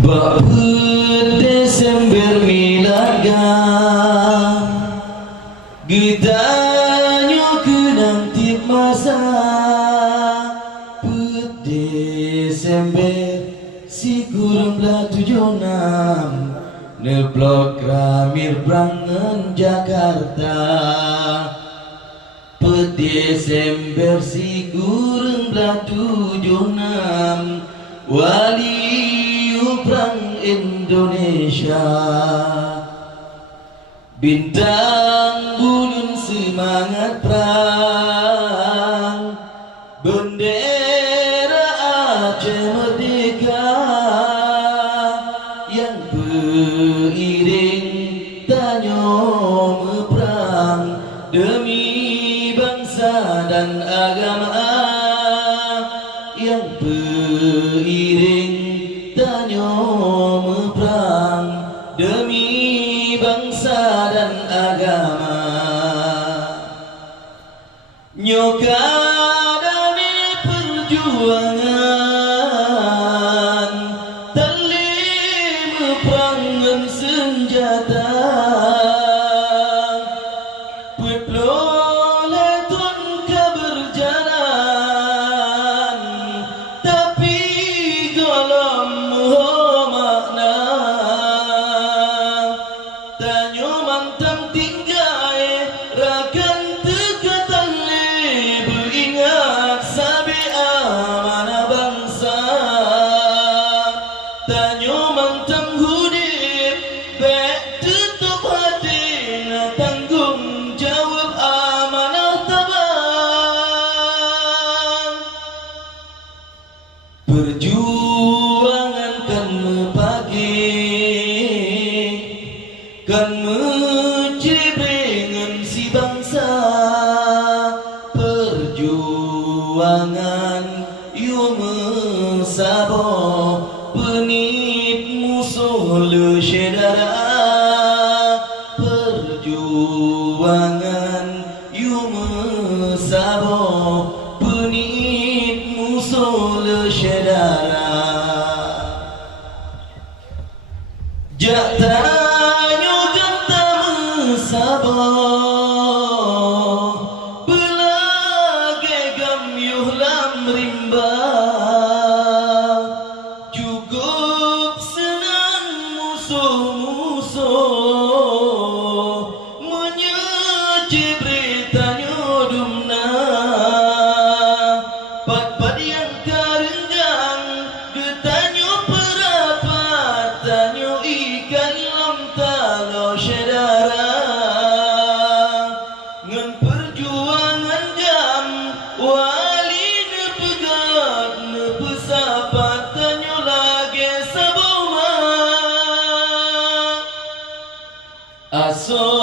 Baput Desember milaga Getanyo kenang tip masa Put Desember si kurang belah 76 Neblok Ramir Brangen Jakarta Put Desember si kurang belah 76 Wali Perang Indonesia Bintang bulun semangat perang Bendera Aceh merdeka Yang beriring tanyo perang Demi bangsa dan agama Yang beriring tanyo perang demi bangsa dan agama. Nyoka dami perjuangan talim perangan senjata Peploleton keberjalan tapi golong makna tanyo mantang tinggai rakan tekatan beringat sabi amanah bangsa tanyo mantang hudip bek tutup hati tanggung jawab amanah tabang perjuangan kan kan mencibringan si bangsa perjuangan yu mesabo penit musuh le syedara perjuangan yu mesabo penit musuh le syedara jata Sabah belage gamyuh lam rimba cukup senang musuh-musuh menyeci beritanya dumna pat-pat yang karenggang getanyo perapat tanyo ikan lam talo syedara perjuangan jam wali nepegat nepesapat tanyo lagi saboma aso